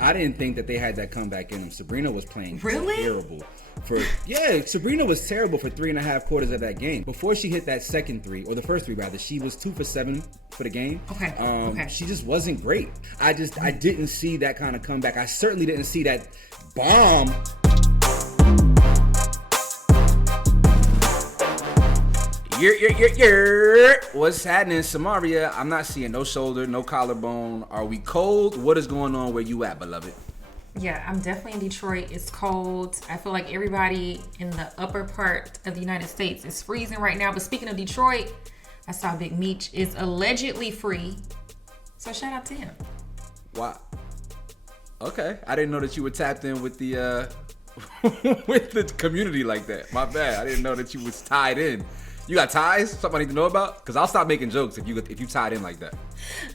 I didn't think that they had that comeback in them. Sabrina was playing terrible. Sabrina was terrible for 3.5 quarters of that game. Before she hit that second three, or the first three rather, she was 2 for 7 for the game. Okay. She just wasn't great. I didn't see that kind of comeback. I certainly didn't see that bomb. What's happening, Samaria? I'm not seeing no shoulder, no collarbone. Are we cold? What is going on where you at, beloved? Yeah, I'm definitely in Detroit. It's cold. I feel like everybody in the upper part of the United States is freezing right now. But speaking of Detroit, I saw Big Meech is allegedly free. So shout out to him. Wow. Okay. I didn't know that you were tapped in with the with the community like that. My bad. I didn't know that you was tied in. You got ties? Something I need to know about? Because I'll stop making jokes if you tied in like that.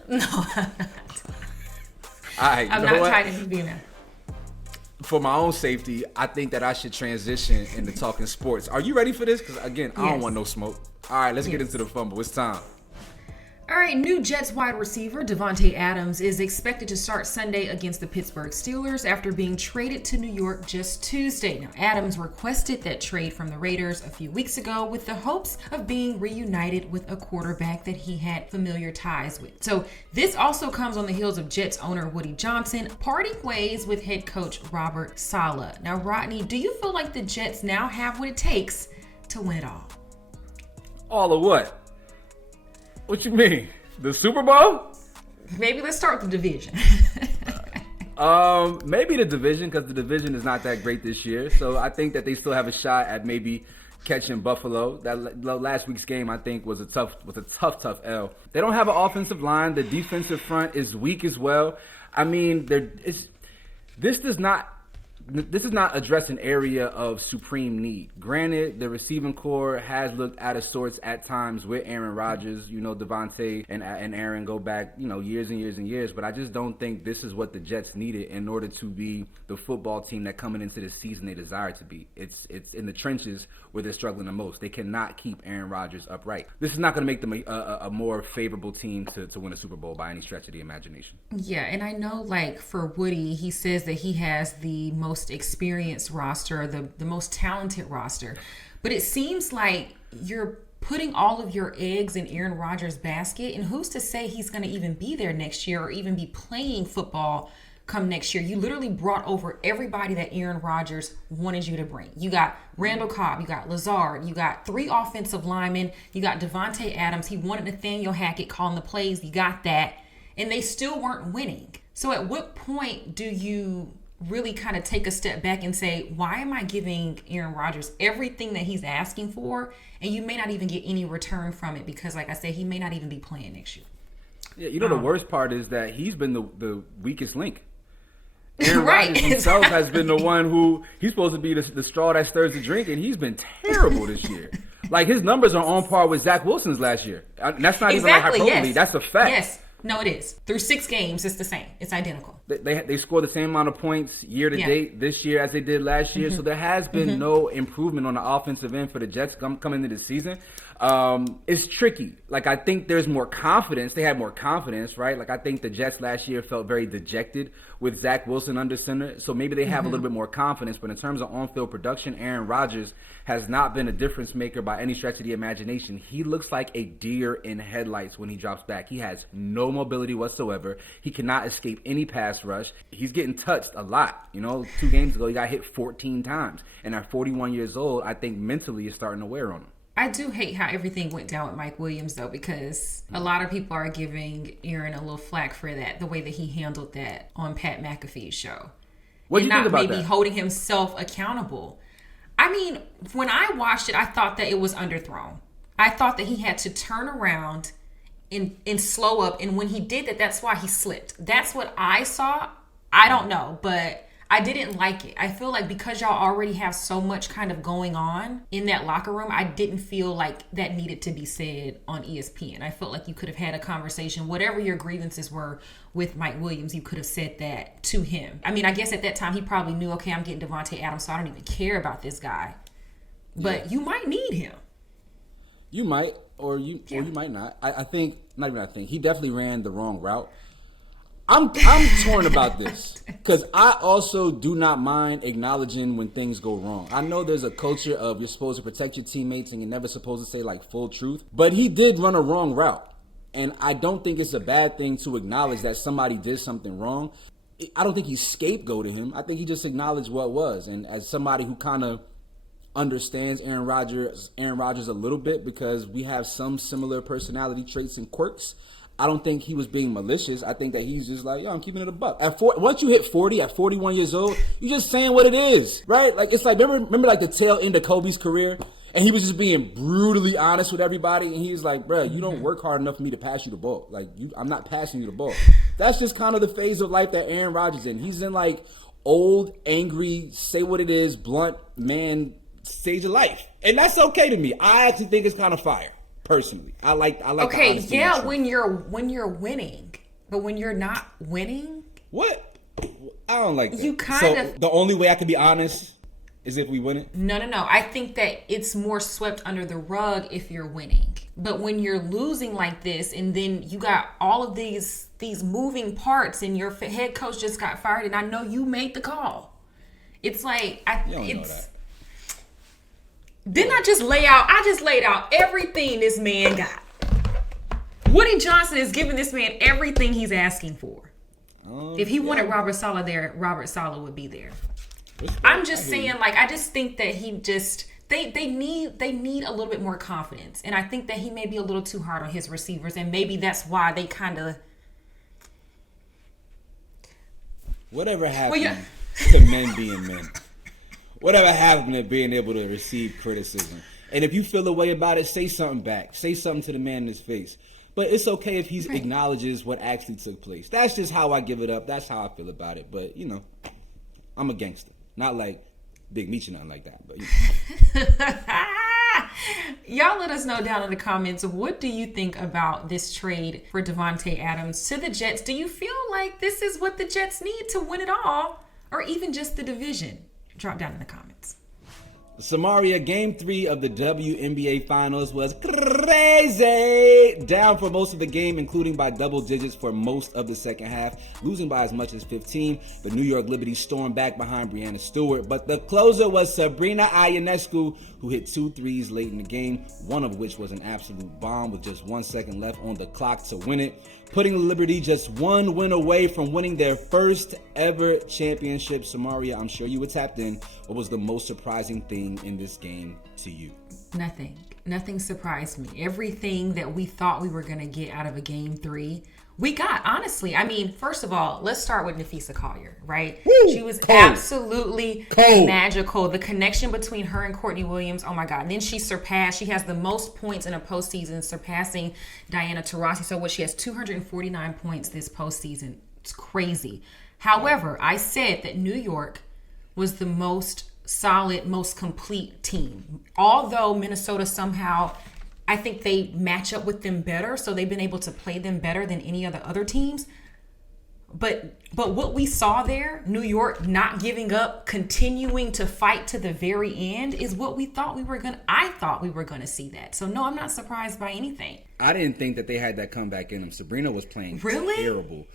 No, I'm not. All right, I'm not tied into being there. For my own safety, I think that I should transition into talking sports. Are you ready for this? Because, again, I don't want no smoke. All right, let's get into the fumble. It's time. All right, new Jets wide receiver Davante Adams is expected to start Sunday against the Pittsburgh Steelers after being traded to New York just Tuesday. Now, Adams requested that trade from the Raiders a few weeks ago with the hopes of being reunited with a quarterback that he had familiar ties with. So this also comes on the heels of Jets owner Woody Johnson parting ways with head coach Robert Saleh. Now, Rodney, do you feel like the Jets now have what it takes to win it all? All of what? What you mean? The Super Bowl? Maybe let's start with the division. Maybe the division, because the division is not that great this year. So I think that they still have a shot at maybe catching Buffalo. That last week's game, I think, was a tough L. They don't have an offensive line. The defensive front is weak as well. I mean, this does not address an area of supreme need. Granted, the receiving core has looked out of sorts at times with Aaron Rodgers. You know, Davante and Aaron go back, years and years and years. But I just don't think this is what the Jets needed in order to be the football team that coming into the season they desire to be. It's in the trenches where they're struggling the most. They cannot keep Aaron Rodgers upright. This is not going to make them a more favorable team to win a Super Bowl by any stretch of the imagination. Yeah, and I know, like, for Woody, he says that he has the most experienced roster, the most talented roster. But it seems like you're putting all of your eggs in Aaron Rodgers' basket, and who's to say he's going to even be there next year or even be playing football come next year? You literally brought over everybody that Aaron Rodgers wanted you to bring. You got Randall Cobb, you got Lazard, you got 3 offensive linemen, you got Davante Adams. He wanted Nathaniel Hackett calling the plays. You got that. And they still weren't winning. So at what point do you really kind of take a step back and say, why am I giving Aaron Rodgers everything that he's asking for, and you may not even get any return from it because, like I said, he may not even be playing next year? Yeah, the worst part is that he's been the weakest link. Aaron Right, Rodgers himself has been the one who, he's supposed to be the straw that stirs the drink, and he's been terrible this year. Like, his numbers are on par with Zach Wilson's last year. That's not even like hyperbole. Yes. That's a fact. Yes. No, it is. Through 6 games, it's the same. It's identical. They scored the same amount of points year to date this year as they did last year. So there has been no improvement on the offensive end for the Jets coming into the season. It's tricky. Like, I think there's more confidence. They had more confidence, right? Like, I think the Jets last year felt very dejected with Zach Wilson under center. So maybe they have a little bit more confidence. But in terms of on-field production, Aaron Rodgers has not been a difference maker by any stretch of the imagination. He looks like a deer in headlights when he drops back. He has no mobility whatsoever. He cannot escape any pass rush. He's getting touched a lot. 2 games ago, he got hit 14 times. And at 41 years old, I think mentally it's starting to wear on him. I do hate how everything went down with Mike Williams, though, because a lot of people are giving Aaron a little flack for that, the way that he handled that on Pat McAfee's show. What do you think about that? Maybe holding himself accountable. I mean, when I watched it, I thought that it was underthrown. I thought that he had to turn around and slow up. And when he did that, that's why he slipped. That's what I saw. I don't know, but I didn't like it. I feel like because y'all already have so much kind of going on in that locker room, I didn't feel like that needed to be said on ESPN. I felt like you could have had a conversation. Whatever your grievances were with Mike Williams, you could have said that to him. I mean, I guess at that time he probably knew, okay, I'm getting Davante Adams, so I don't even care about this guy. But you might need him. You might, or you might not. I think, not even I think, he definitely ran the wrong route. I'm torn about this. Because I also do not mind acknowledging when things go wrong. I know there's a culture of you're supposed to protect your teammates and you're never supposed to say like full truth. But he did run a wrong route. And I don't think it's a bad thing to acknowledge that somebody did something wrong. I don't think he scapegoated him. I think he just acknowledged what was. And as somebody who kind of understands Aaron Rodgers a little bit because we have some similar personality traits and quirks, I don't think he was being malicious. I think that he's just like, yo, I'm keeping it a buck. Once you hit 40, at 41 years old, you're just saying what it is, right? Like, it's like, remember like the tail end of Kobe's career? And he was just being brutally honest with everybody. And he was like, bro, you don't work hard enough for me to pass you the ball. Like, I'm not passing you the ball. That's just kind of the phase of life that Aaron Rodgers is in. He's in like old, angry, say what it is, blunt man stage of life. And that's okay to me. I actually think it's kind of fire. Personally, I like. Okay, yeah, when you're winning, but when you're not winning, what? I don't like that. You kind of. The only way I can be honest is if we win it. No. I think that it's more swept under the rug if you're winning. But when you're losing like this, and then you got all of these moving parts, and your head coach just got fired, and I know you made the call. It's like know that. Didn't I just laid out everything this man got. Woody Johnson is giving this man everything he's asking for. If he wanted Robert Saleh there, Robert Saleh would be there. I'm just saying, like, I just think that he just they need a little bit more confidence. And I think that he may be a little too hard on his receivers, and maybe that's why they kind of whatever happened to men being men. Whatever happened to being able to receive criticism. And if you feel a way about it, say something back. Say something to the man in his face. But it's okay if he acknowledges what actually took place. That's just how I give it up. That's how I feel about it. But, you know, I'm a gangster. Not like Big Meech or nothing like that. But, you know. Y'all let us know down in the comments, what do you think about this trade for Davante Adams to the Jets? Do you feel like this is what the Jets need to win it all? Or even just the division? Drop down in the comments. Samaria, game 3 of the WNBA Finals was crazy. Down for most of the game, including by double digits for most of the second half, losing by as much as 15. But New York Liberty stormed back behind Breanna Stewart. But the closer was Sabrina Ionescu, who hit 2 threes late in the game, one of which was an absolute bomb with just 1 second left on the clock to win it, putting Liberty just one win away from winning their first ever championship. Samaria, I'm sure you were tapped in. What was the most surprising thing in this game to you? Nothing surprised me. Everything that we thought we were going to get out of a game 3, we got. Honestly, I mean, first of all, let's start with Nafisa Collier, right? Woo! She was absolutely magical. The connection between her and Courtney Williams, oh my God. And then she has the most points in a postseason, surpassing Diana Taurasi. So she has 249 points this postseason. It's crazy. However, I said that New York was the most solid, most complete team. Although Minnesota somehow, I think they match up with them better, so they've been able to play them better than any of the other teams. But what we saw there, New York not giving up, continuing to fight to the very end, is what I thought we were gonna see that. So no, I'm not surprised by anything. I didn't think that they had that comeback in them. Sabrina was playing terrible.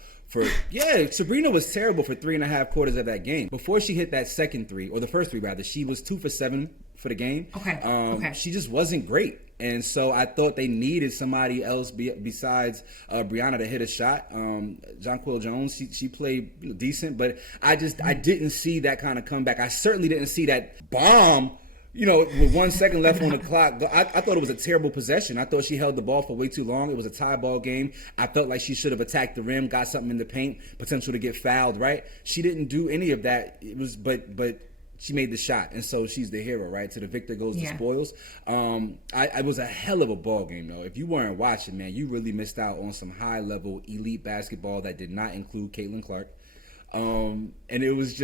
Sabrina was terrible for 3.5 quarters of that game. Before she hit that second 3, or the first 3 rather, she was 2 for 7 for the game. Okay. She just wasn't great. And so I thought they needed somebody else besides Breanna to hit a shot. Jonquil Jones, she played decent, but I didn't see that kind of comeback. I certainly didn't see that bomb, with 1 second left on the clock. I thought it was a terrible possession. I thought she held the ball for way too long. It was a tie ball game. I felt like she should have attacked the rim, got something in the paint, potential to get fouled, right? She didn't do any of that. It was, but she made the shot, and so she's the hero, right? To the victor goes the spoils. It was a hell of a ball game, though. If you weren't watching, man, you really missed out on some high-level elite basketball that did not include Caitlin Clark. And it was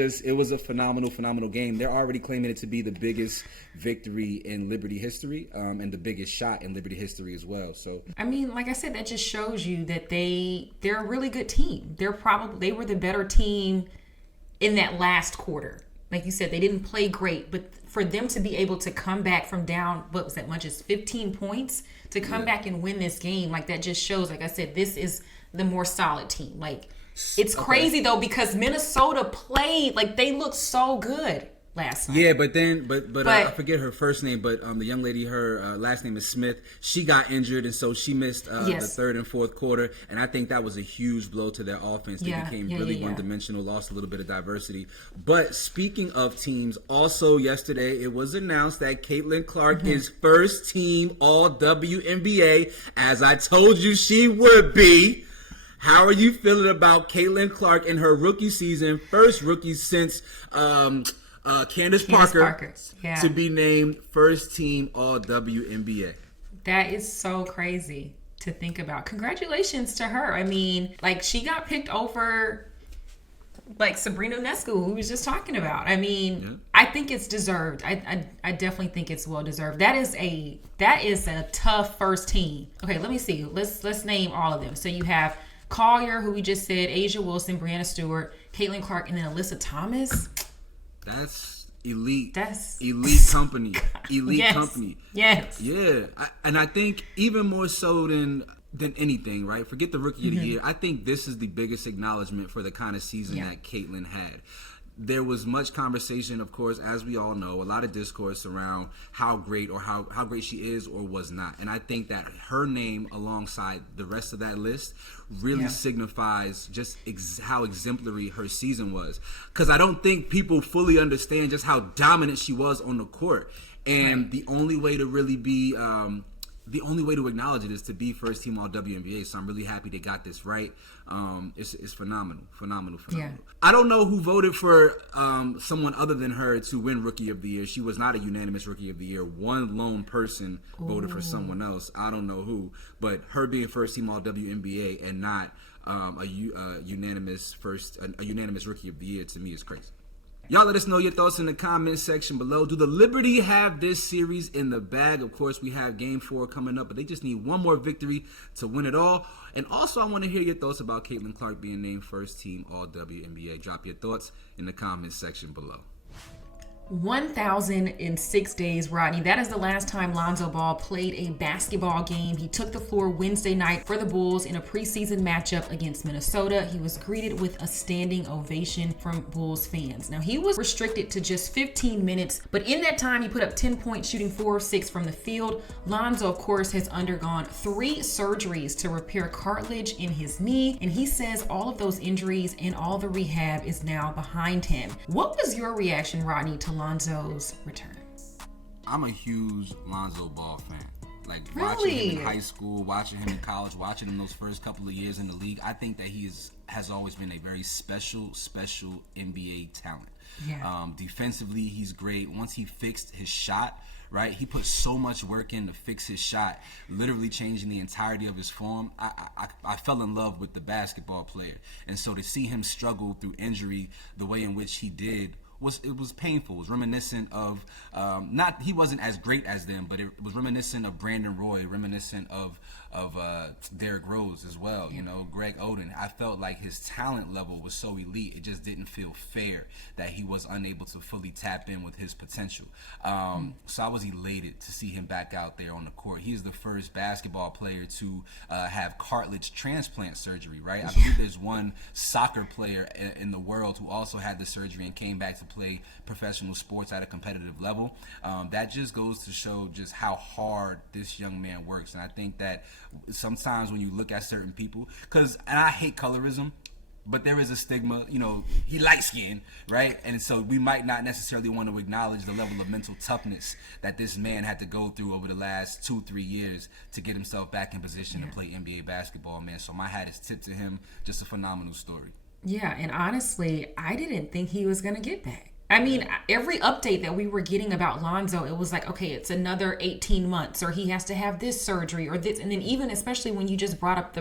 a phenomenal game. They're already claiming it to be the biggest victory in Liberty history, and the biggest shot in Liberty history as well. So I mean, like I said, that just shows you that they're a really good team. They were the better team in that last quarter. Like you said, they didn't play great, but for them to be able to come back from down, what was that much as 15 points, to come back and win this game, like that just shows, like I said, this is the more solid team. Like It's crazy though because Minnesota played like they looked so good last night. Yeah, but I forget her first name, but the young lady, her last name is Smith. She got injured, and so she missed the third and fourth quarter. And I think that was a huge blow to their offense. They became really one-dimensional, lost a little bit of diversity. But speaking of teams, also yesterday it was announced that Caitlin Clark is first team All WNBA, as I told you she would be. How are you feeling about Caitlin Clark in her rookie season, first rookie since Candace Parker to be named first team All WNBA? That is so crazy to think about. Congratulations to her. I mean, like, she got picked over like Sabrina Ionescu, who we was just talking about. I mean, I think it's deserved. I definitely think it's well deserved. That is a tough first team. Okay, let me see. Let's name all of them. So you have Collier, who we just said, Asia Wilson, Breanna Stewart, Caitlin Clark, and then Alyssa Thomas. That's elite. That's elite company. Elite yes. company. Yes. Yeah. And I think even more so than anything, right? Forget the rookie of the year. I think this is the biggest acknowledgement for the kind of season that Caitlin had. There was much conversation, of course, as we all know, a lot of discourse around how great or how great she is or was not. And I think that her name alongside the rest of that list really signifies just how exemplary her season was. Because I don't think people fully understand just how dominant she was on the court. And the only way to really be the only way to acknowledge it is to be first team All WNBA. So I'm really happy they got this right. It's phenomenal. Yeah. I don't know who voted for someone other than her to win Rookie of the Year. She was not a unanimous Rookie of the Year. One lone person voted for someone else. I don't know who, but her being first team All WNBA and not a unanimous Rookie of the Year to me is crazy. Y'all let us know your thoughts in the comment section below. Do the Liberty have this series in the bag? Of course, we have Game 4 coming up, but they just need one more victory to win it all. And also, I want to hear your thoughts about Caitlin Clark being named first team All WNBA. Drop your thoughts in the comment section below. 1,006 days, Rodney. That is the last time Lonzo Ball played a basketball game. He took the floor Wednesday night for the Bulls in a preseason matchup against Minnesota. He was greeted with a standing ovation from Bulls fans. Now, he was restricted to just 15 minutes, but in that time, he put up 10 points, shooting 4 of 6 from the field. Lonzo, of course, has undergone 3 surgeries to repair cartilage in his knee, and he says all of those injuries and all the rehab is now behind him. What was your reaction, Rodney, to Lonzo's return? I'm a huge Lonzo Ball fan. Like, really? Watching him in high school, watching him in college, watching him those first couple of years in the league, I think that he has always been a very special NBA talent. Yeah. Defensively, he's great. Once he fixed his shot, right, he put so much work in to fix his shot, literally changing the entirety of his form. I fell in love with the basketball player. And so to see him struggle through injury the way in which he did, it was painful. It was reminiscent of he wasn't as great as them, but it was reminiscent of Brandon Roy, reminiscent of Derrick Rose as well. Yeah. You know, Greg Oden. I felt like his talent level was so elite, it just didn't feel fair that he was unable to fully tap in with his potential. So I was elated to see him back out there on the court. He is the first basketball player to have cartilage transplant surgery, right? I believe there's one soccer player in the world who also had the surgery and came back to play professional sports at a competitive level. That just goes to show just how hard this young man works. And I think that sometimes when you look at certain people, and I hate colorism, but there is a stigma, you know, he light-skinned, right? And so we might not necessarily want to acknowledge the level of mental toughness that this man had to go through over the last 2-3 years to get himself back in position to play NBA basketball, man. So my hat is tipped to him. Just a phenomenal story. Yeah, and honestly, I didn't think he was going to get back. I mean, every update that we were getting about Lonzo, it was like, okay, it's another 18 months, or he has to have this surgery or this. And then even especially when you just brought up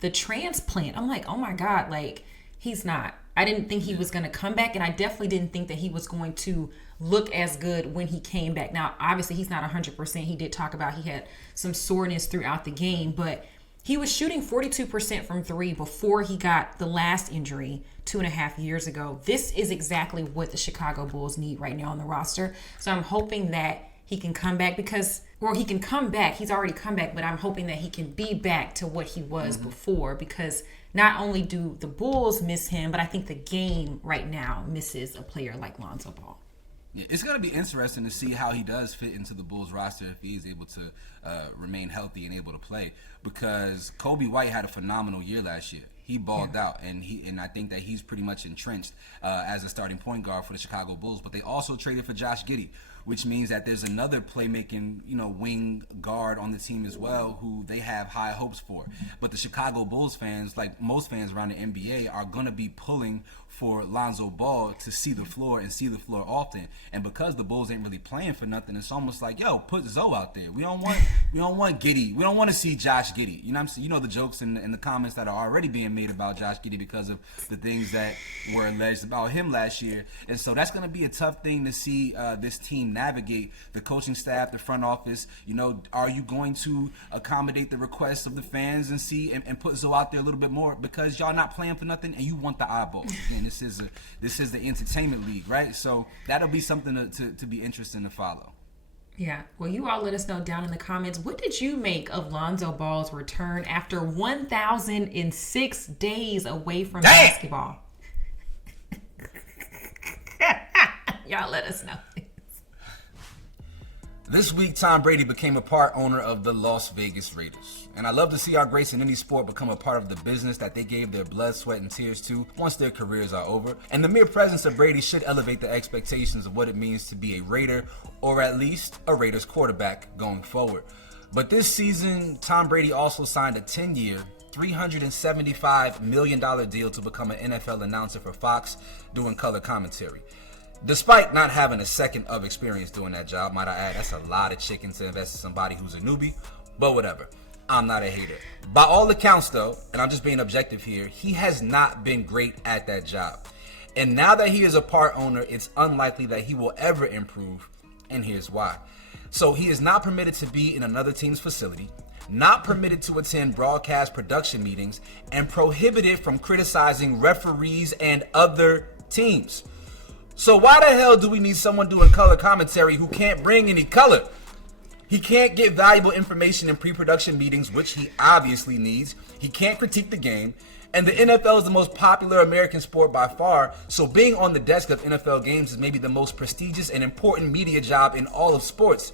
the transplant, I'm like, oh my God, like, he's not. I didn't think he was going to come back, and I definitely didn't think that he was going to look as good when he came back. Now, obviously, he's not 100%. He did talk about he had some soreness throughout the game, but he was shooting 42% from 3 before he got the last injury 2.5 years ago. This is exactly what the Chicago Bulls need right now on the roster. So I'm hoping that he can come back he can come back. He's already come back, but I'm hoping that he can be back to what he was before, because not only do the Bulls miss him, but I think the game right now misses a player like Lonzo Ball. Yeah, it's going to be interesting to see how he does fit into the Bulls roster if he is able to remain healthy and able to play, because Kobe White had a phenomenal year last year. He balled out, and I think that he's pretty much entrenched as a starting point guard for the Chicago Bulls. But they also traded for Josh Giddey, which means that there's another playmaking, wing guard on the team as well who they have high hopes for. But the Chicago Bulls fans, like most fans around the NBA, are going to be pulling for Lonzo Ball to see the floor and see the floor often. And because the Bulls ain't really playing for nothing, it's almost like, yo, put Zoe out there. We don't want Giddey. We don't want to see Josh Giddey. You know what I'm saying? You know the jokes and the comments that are already being made about Josh Giddey because of the things that were alleged about him last year. And so that's going to be a tough thing to see this team navigate. The coaching staff, the front office, are you going to accommodate the requests of the fans and see and put Zoe out there a little bit more, because y'all not playing for nothing and you want the eyeballs. And this is the entertainment league, right? So that'll be something to be interesting to follow. Yeah. Well, you all let us know down in the comments, what did you make of Lonzo Ball's return after 1,006 days away from basketball? Y'all let us know. This week, Tom Brady became a part owner of the Las Vegas Raiders. And I love to see our greats in any sport become a part of the business that they gave their blood, sweat, and tears to once their careers are over. And the mere presence of Brady should elevate the expectations of what it means to be a Raider, or at least a Raiders quarterback going forward. But this season, Tom Brady also signed a 10-year, $375 million deal to become an NFL announcer for Fox, doing color commentary. Despite not having a second of experience doing that job, might I add, that's a lot of chicken to invest in somebody who's a newbie, but whatever. I'm not a hater. By all accounts, though, and I'm just being objective here, he has not been great at that job. And now that he is a part owner, it's unlikely that he will ever improve, and here's why. So he is not permitted to be in another team's facility, not permitted to attend broadcast production meetings, and prohibited from criticizing referees and other teams. So why the hell do we need someone doing color commentary who can't bring any color? He can't get valuable information in pre-production meetings, which he obviously needs. He can't critique the game. And the NFL is the most popular American sport by far, so being on the desk of NFL games is maybe the most prestigious and important media job in all of sports.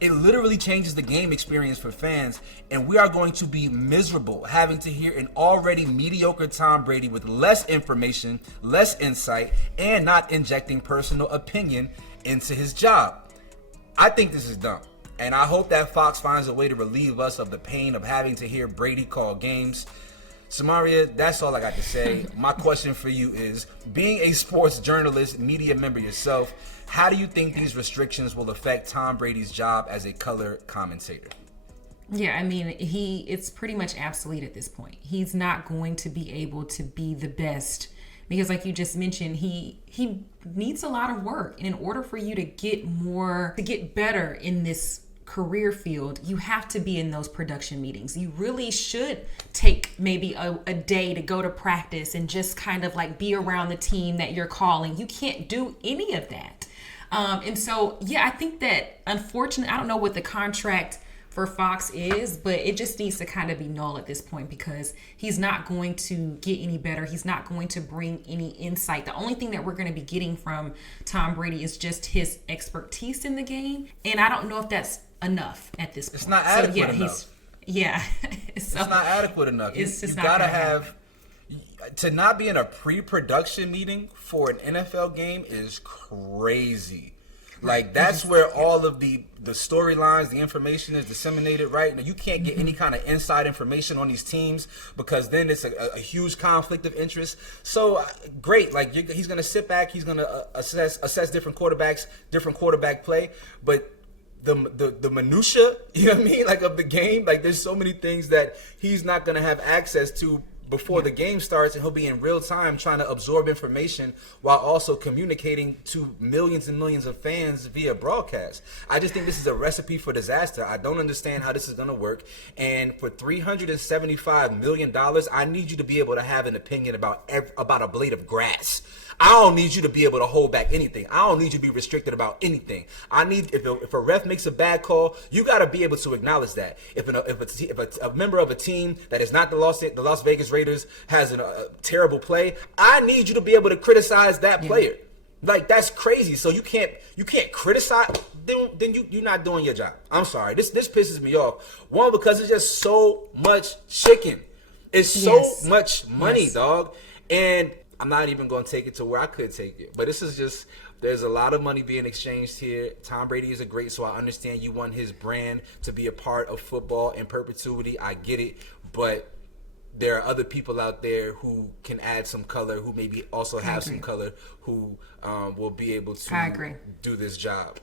It literally changes the game experience for fans, and we are going to be miserable having to hear an already mediocre Tom Brady with less information, less insight, and not injecting personal opinion into his job. I think this is dumb, and I hope that Fox finds a way to relieve us of the pain of having to hear Brady call games. Samaria, that's all I got to say. My question for you is, being a sports journalist, media member yourself, how do you think these restrictions will affect Tom Brady's job as a color commentator? Yeah, I mean, it's pretty much obsolete at this point. He's not going to be able to be the best because, like you just mentioned, he needs a lot of work. And in order for you to get better in this career field, you have to be in those production meetings. You really should take maybe a day to go to practice and just kind of like be around the team that you're calling. You can't do any of that. And so, yeah, I think that unfortunately, I don't know what the contract for Fox is, but it just needs to kind of be null at this point because he's not going to get any better. He's not going to bring any insight. The only thing that we're going to be getting from Tom Brady is just his expertise in the game. And I don't know if that's enough at this point. It's not adequate enough. It's not adequate enough. It's just you gotta have to not be in a pre-production meeting for an NFL game is crazy. Like, that's where all of the storylines, the information is disseminated, right? Now, you can't get any kind of inside information on these teams because then it's a huge conflict of interest. So, great. Like, he's going to sit back. He's going to assess different quarterbacks, different quarterback play. But the minutia, you know what I mean? Like, of the game, like, there's so many things that he's not going to have access to before the game starts, and he'll be in real time trying to absorb information while also communicating to millions and millions of fans via broadcast. I just think this is a recipe for disaster. I don't understand how this is going to work. And for $375 million, I need you to be able to have an opinion about a blade of grass. I don't need you to be able to hold back anything. I don't need you to be restricted about anything. I need, if a ref makes a bad call, you got to be able to acknowledge that. If a member of a team that is not the Las Vegas Raiders Raiders has a terrible play, I need you to be able to criticize that player. Like, that's crazy. So you can't criticize. Then you're not doing your job. I'm sorry. This pisses me off. One, because it's just so much chicken. It's so much money, dog. And I'm not even going to take it to where I could take it. But this is just, there's a lot of money being exchanged here. Tom Brady is a great, so I understand you want his brand to be a part of football in perpetuity. I get it. But there are other people out there who can add some color, who maybe also have some color, who will be able to do this job.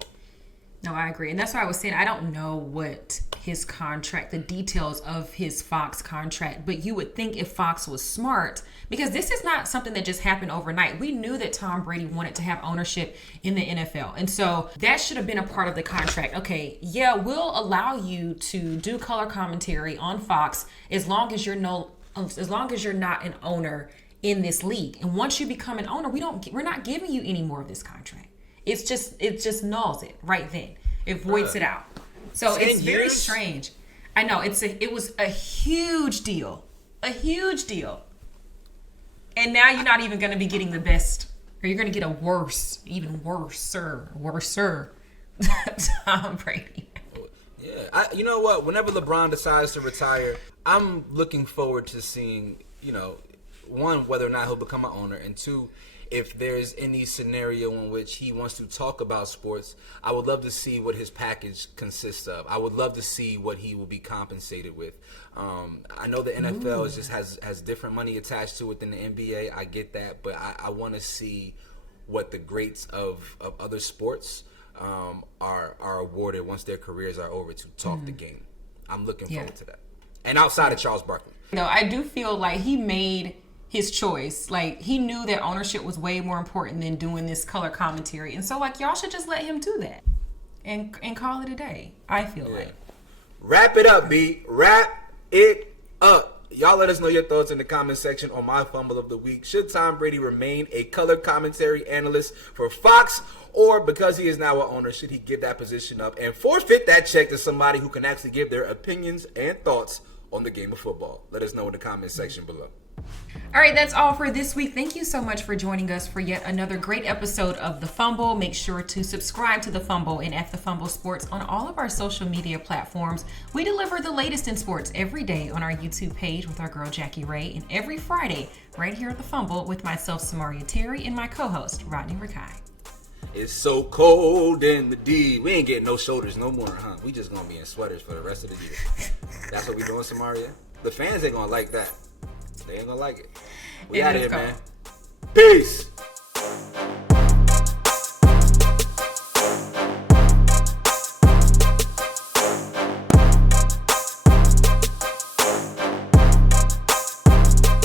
No, I agree. And that's why I was saying I don't know what his contract, the details of his Fox contract, but you would think if Fox was smart, because this is not something that just happened overnight. We knew that Tom Brady wanted to have ownership in the NFL. And so that should have been a part of the contract. Okay, yeah, we'll allow you to do color commentary on Fox as long as you're not an owner in this league. And once you become an owner, we're not giving you any more of this contract. It just nulls it right then. It voids it out. So it's very strange. I know it was a huge deal, and now you're not even going to be getting the best, or you're going to get even worser Tom Brady. Yeah, you know what? Whenever LeBron decides to retire, I'm looking forward to seeing, one, whether or not he'll become an owner, and two, if there's any scenario in which he wants to talk about sports, I would love to see what his package consists of. I would love to see what he will be compensated with. I know the NFL has different money attached to it than the NBA. I get that, but I want to see what the greats of other sports are awarded once their careers are over to talk the game. I'm looking forward to that. And outside of Charles Barkley. I do feel like he made his choice. Like, he knew that ownership was way more important than doing this color commentary. And so, y'all should just let him do that and call it a day, I feel like. Wrap it up, B. Wrap it up. Y'all let us know your thoughts in the comment section on my fumble of the week. Should Tom Brady remain a color commentary analyst for Fox, or because he is now an owner, should he give that position up and forfeit that check to somebody who can actually give their opinions and thoughts on the game of football? Let us know in the comment section below. All right, that's all for this week. Thank you so much for joining us for yet another great episode of The Fumble. Make sure to subscribe to The Fumble and at The Fumble Sports on all of our social media platforms. We deliver the latest in sports every day on our YouTube page with our girl Jackie Ray, and every Friday right here at The Fumble with myself, Samaria Terry, and my co-host, Rodney Rikai. It's so cold in the D. We ain't getting no shoulders no more, huh? We just gonna be in sweaters for the rest of the year. That's what we doing, Samaria? The fans ain't gonna like that. They ain't gonna like it. We out here, man. Peace.